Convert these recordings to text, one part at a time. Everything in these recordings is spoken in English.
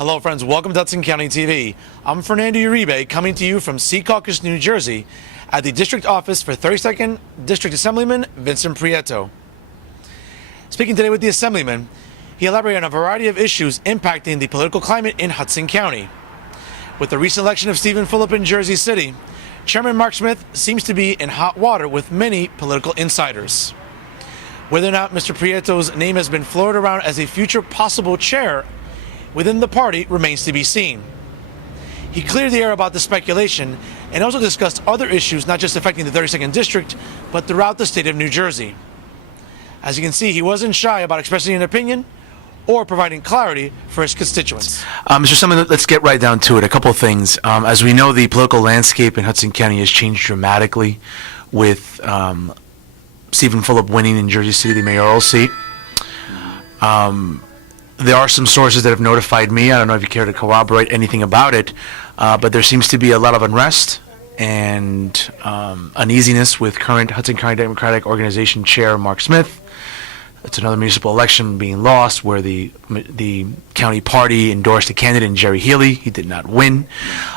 Hello friends, welcome to Hudson County TV. I'm Fernando Uribe coming to you from Secaucus, New Jersey at the district office for 32nd District Assemblyman Vincent Prieto. Speaking today with the Assemblyman, he elaborated on a variety of issues impacting the political climate in Hudson County. With the recent election of Stephen Fulop in Jersey City, Chairman Mark Smith seems to be in hot water with many political insiders. Whether or not Mr. Prieto's name has been floated around as a future possible chair within the party remains to be seen. He cleared the air about the speculation and also discussed other issues not just affecting the 32nd District, but throughout the state of New Jersey. As you can see, he wasn't shy about expressing an opinion or providing clarity for his constituents. Mr. Assemblyman, let's get right down to it. A couple of things. As we know, the political landscape in Hudson County has changed dramatically with Stephen Fulop winning in Jersey City, the mayoral seat. There are some sources that have notified me, I don't know if you care to corroborate anything about it, but there seems to be a lot of unrest and uneasiness with current Hudson County Democratic Organization Chair Mark Smith. It's another municipal election being lost where the county party endorsed a candidate, Jerry Healy. He did not win.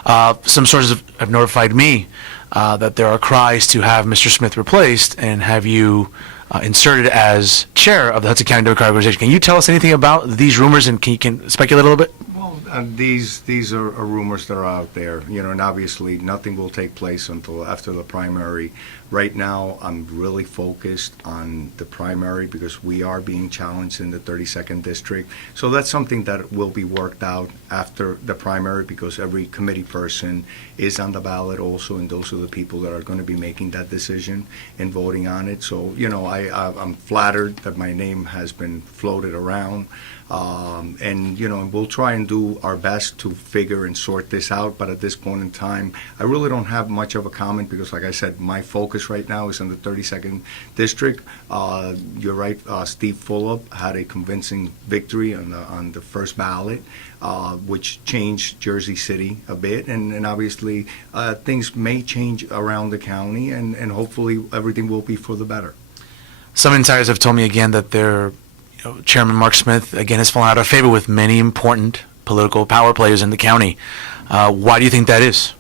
Some sources have notified me that there are cries to have Mr. Smith replaced and have you inserted as chair of the Hudson County Democrat Organization. Can you tell us anything about these rumors, and can you speculate a little bit? Well, these are rumors that are out there, and obviously nothing will take place until after the primary. Right now, I'm really focused on the primary because we are being challenged in the 32nd District. So that's something that will be worked out after the primary because every committee person is on the ballot also, and those are the people that are going to be making that decision and voting on it. So, I'm flattered that my name has been floated around. And we'll try and do our best to figure and sort this out, but at this point in time I really don't have much of a comment because, like I said, my focus right now is on the 32nd District. You're right, Steve Fulop had a convincing victory on the first ballot, which changed Jersey City a bit, and obviously things may change around the county, and hopefully everything will be for the better. Some insiders have told me again that Chairman Mark Smith, again, has fallen out of favor with many important political power players in the county. Why do you think that is?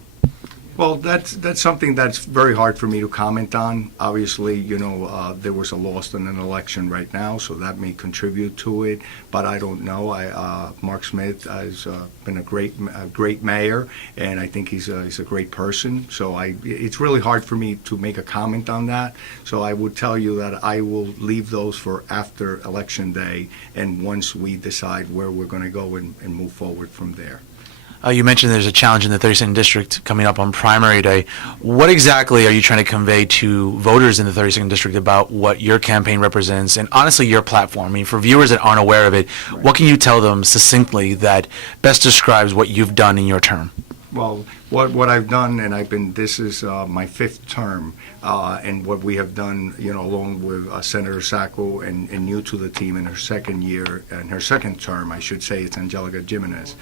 Well, that's something that's very hard for me to comment on. Obviously, there was a loss in an election right now, so that may contribute to it. But I don't know. Mark Smith has been a great mayor, and I think he's a great person. So it's really hard for me to make a comment on that. So I would tell you that I will leave those for after Election Day, and once we decide where we're going to go and move forward from there. You mentioned there's a challenge in the 32nd District coming up on primary day. What exactly are you trying to convey to voters in the 32nd District about what your campaign represents and honestly your platform? I mean, for viewers that aren't aware of it, Right. What can you tell them succinctly that best describes what you've done in your term? Well, what I've done, and this is my fifth term, and what we have done, along with Senator Sacco and new to the team in her second year, and her second term, I should say, it's Angelica Jimenez.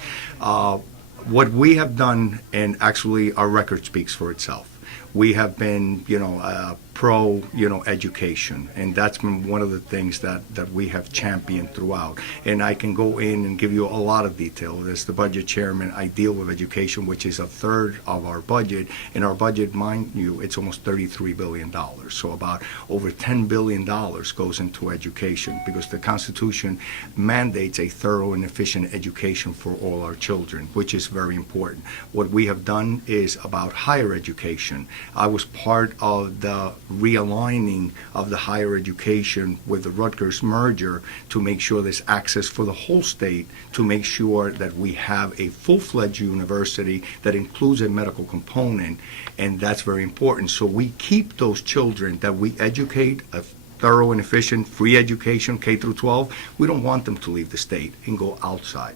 What we have done, and actually our record speaks for itself. We have been, pro, education, and that's been one of the things that we have championed throughout. And I can go in and give you a lot of detail. As the budget chairman, I deal with education, which is a third of our budget. And our budget, mind you, it's almost $33 billion. So about over $10 billion goes into education because the Constitution mandates a thorough and efficient education for all our children, which is very important. What we have done is about higher education. I was part of the realigning of the higher education with the Rutgers merger to make sure there's access for the whole state, to make sure that we have a full-fledged university that includes a medical component, and that's very important. So we keep those children that we educate, a thorough and efficient free education, K through 12. We don't want them to leave the state and go outside.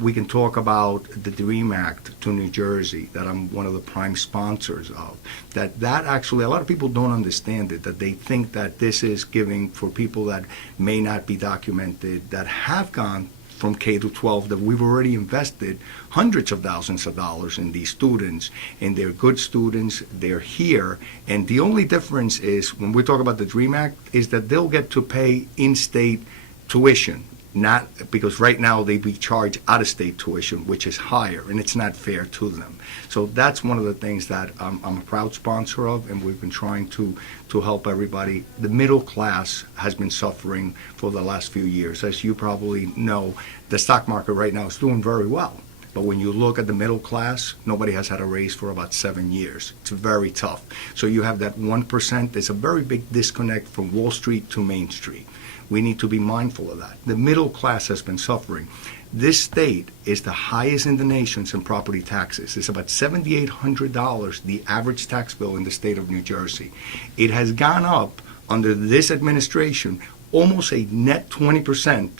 We can talk about the DREAM Act to New Jersey that I'm one of the prime sponsors of. That actually, a lot of people don't understand it, that they think that this is giving for people that may not be documented, that have gone from K to 12, that we've already invested hundreds of thousands of dollars in these students, and they're good students, they're here, and the only difference is, when we talk about the DREAM Act, is that they'll get to pay in-state tuition not because right now they be charged out-of-state tuition, which is higher, and it's not fair to them. So that's one of the things that I'm a proud sponsor of, and we've been trying to help everybody. The middle class has been suffering for the last few years. As you probably know, the stock market right now is doing very well. But when you look at the middle class, nobody has had a raise for about 7 years. It's very tough. So you have that 1%. There's a very big disconnect from Wall Street to Main Street. We need to be mindful of that. The middle class has been suffering. This state is the highest in the nation in property taxes. It's about $7,800, the average tax bill in the state of New Jersey. It has gone up under this administration almost a net 20%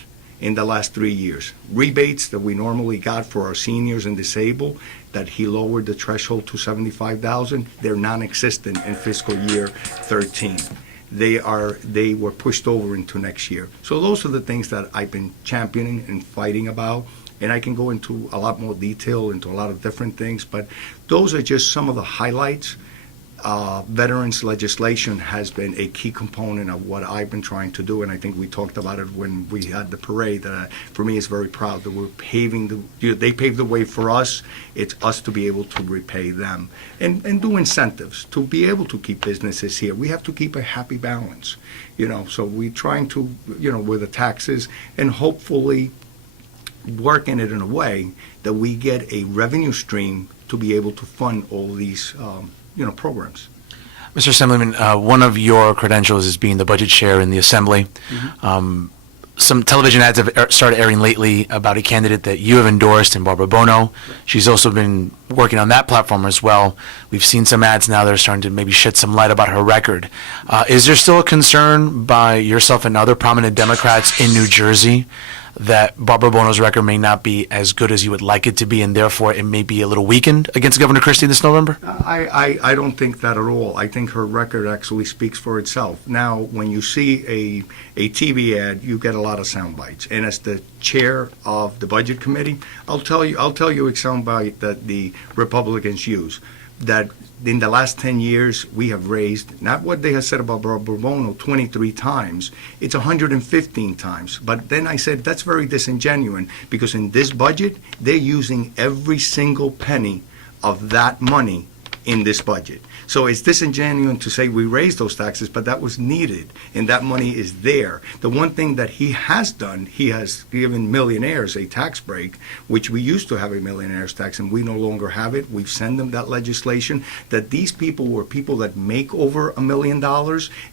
in the last 3 years. Rebates that we normally got for our seniors and disabled, that he lowered the threshold to $75,000, they're non-existent in fiscal year 13. They were pushed over into next year. So those are the things that I've been championing and fighting about, and I can go into a lot more detail into a lot of different things, but those are just some of the highlights. Veterans legislation has been a key component of what I've been trying to do, and I think we talked about it when we had the parade. That for me is very proud that we're they paved the way for us. It's us to be able to repay them and do incentives to be able to keep businesses here. We have to keep a happy balance, So we're trying to, with the taxes, and hopefully working it in a way that we get a revenue stream to be able to fund all these programs. Mr. Assemblyman, one of your credentials is being the budget chair in the Assembly. Some television ads have started airing lately about a candidate that you have endorsed in Barbara Buono. She's also been working on that platform as well. We've seen some ads now that are starting to maybe shed some light about her record. Is there still a concern by yourself and other prominent Democrats in New Jersey that Barbara Buono's record may not be as good as you would like it to be, and therefore it may be a little weakened against Governor Christie this November? I don't think that at all. I think her record actually speaks for itself. Now, when you see a TV ad, you get a lot of sound bites. And as the chair of the Budget Committee, I'll tell you a sound bite that the Republicans use. That in the last 10 years, we have raised, not what they have said about Barbara Buono 23 times, it's 115 times. But then I said, that's very disingenuous, because in this budget, they're using every single penny of that money in this budget. So it's disingenuous to say we raised those taxes, but that was needed, and that money is there. The one thing that he has done, he has given millionaires a tax break, which we used to have a millionaire's tax, and we no longer have it. We've sent them that legislation, that these people were people that make over $1 million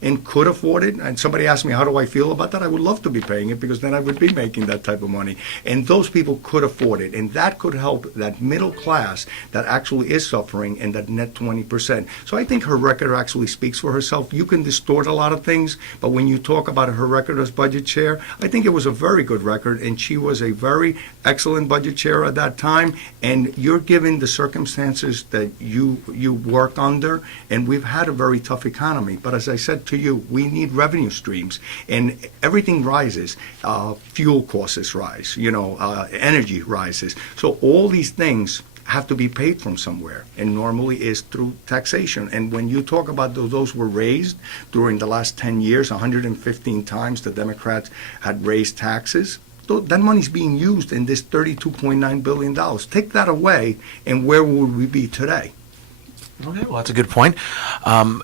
and could afford it. And somebody asked me, how do I feel about that? I would love to be paying it, because then I would be making that type of money. And those people could afford it, and that could help that middle class that actually is suffering, and that net 20%. So I think her record actually speaks for herself. You can distort a lot of things, but when you talk about her record as budget chair, I think it was a very good record, and she was a very excellent budget chair at that time. And you're given the circumstances that you work under, and we've had a very tough economy. But as I said to you, we need revenue streams, and everything rises. Fuel costs rise, energy rises. So all these things have to be paid from somewhere, and normally is through taxation. And when you talk about those were raised during the last 10 years, 115 times the Democrats had raised taxes, that money's being used in this $32.9 billion. Take that away, and where would we be today? Okay, well, that's a good point.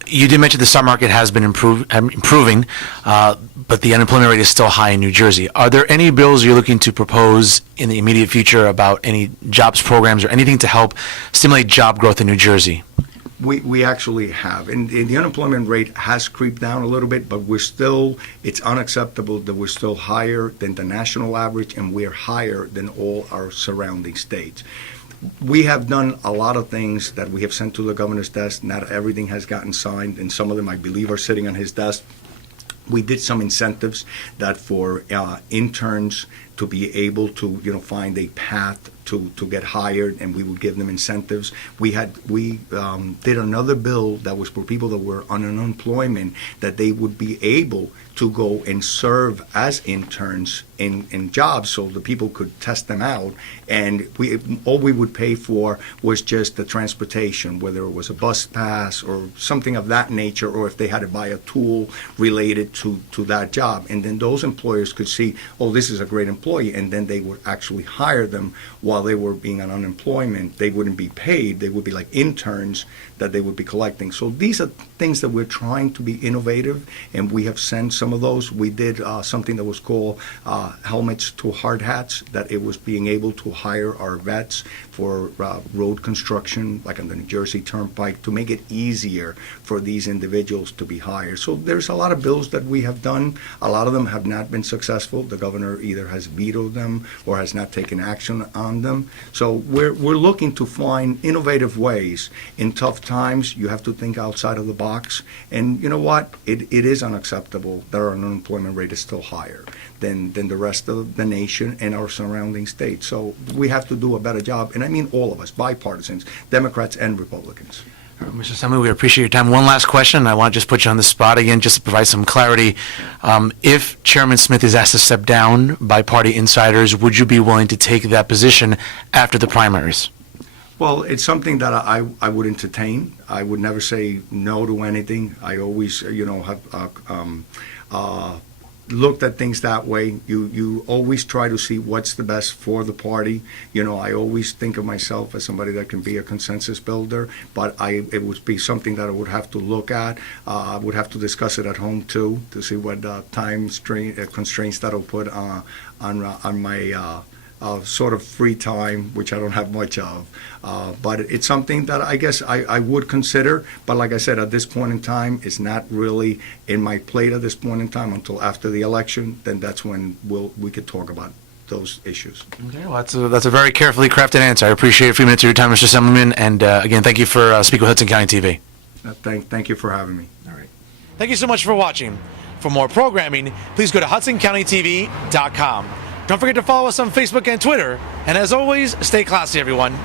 You did mention the stock market has been improving, but the unemployment rate is still high in New Jersey. Are there any bills you're looking to propose in the immediate future about any jobs programs or anything to help stimulate job growth in New Jersey? We actually have. And the unemployment rate has creeped down a little bit, but it's unacceptable that we're still higher than the national average, and we're higher than all our surrounding states. We have done a lot of things that we have sent to the governor's desk. Not everything has gotten signed, and some of them, I believe, are sitting on his desk. We did some incentives that for interns to be able to, find a path to get hired, and we would give them incentives. We did another bill that was for people that were on unemployment, that they would be able to go and serve as interns in jobs, so the people could test them out, and all we would pay for was just the transportation, whether it was a bus pass or something of that nature, or if they had to buy a tool related to that job. And then those employers could see, oh, this is a great employee, and then they would actually hire them while they were being on unemployment. They wouldn't be paid. They would be like interns that they would be collecting. So these are things that we're trying to be innovative, and we have sent some of those. We did something that was called helmets to hard hats, that it was being able to hire our vets for road construction, like on the New Jersey Turnpike, to make it easier for these individuals to be hired. So there's a lot of bills that we have done. A lot of them have not been successful. The governor either has vetoed them or has not taken action on them. So we're looking to find innovative ways. In tough times, you have to think outside of the box. And you know what? It is unacceptable that our unemployment rate is still higher than the rest of the nation and our surrounding states. So we have to do a better job, and I mean all of us, bipartisans, Democrats and Republicans. Mr. Assemblyman, we appreciate your time. One last question. I want to just put you on the spot again, just to provide some clarity. If Chairman Smith is asked to step down by party insiders, would you be willing to take that position after the primaries? Well, it's something that I would entertain. I would never say no to anything. I always, have looked at things that way. You always try to see what's the best for the party. I always think of myself as somebody that can be a consensus builder, but it would be something that I would have to look at. I would have to discuss it at home too, to see what time constraints that'll put on my sort of free time, which I don't have much of. But it's something that I guess I would consider. But like I said, at this point in time, it's not really in my plate at this point in time until after the election. Then that's when we could talk about those issues. Okay, well, that's a very carefully crafted answer. I appreciate a few minutes of your time, Mr. Assemblyman. And again, thank you for speaking with Hudson County TV. Thank you for having me. All right. Thank you so much for watching. For more programming, please go to HudsonCountyTV.com. Don't forget to follow us on Facebook and Twitter. And as always, stay classy, everyone.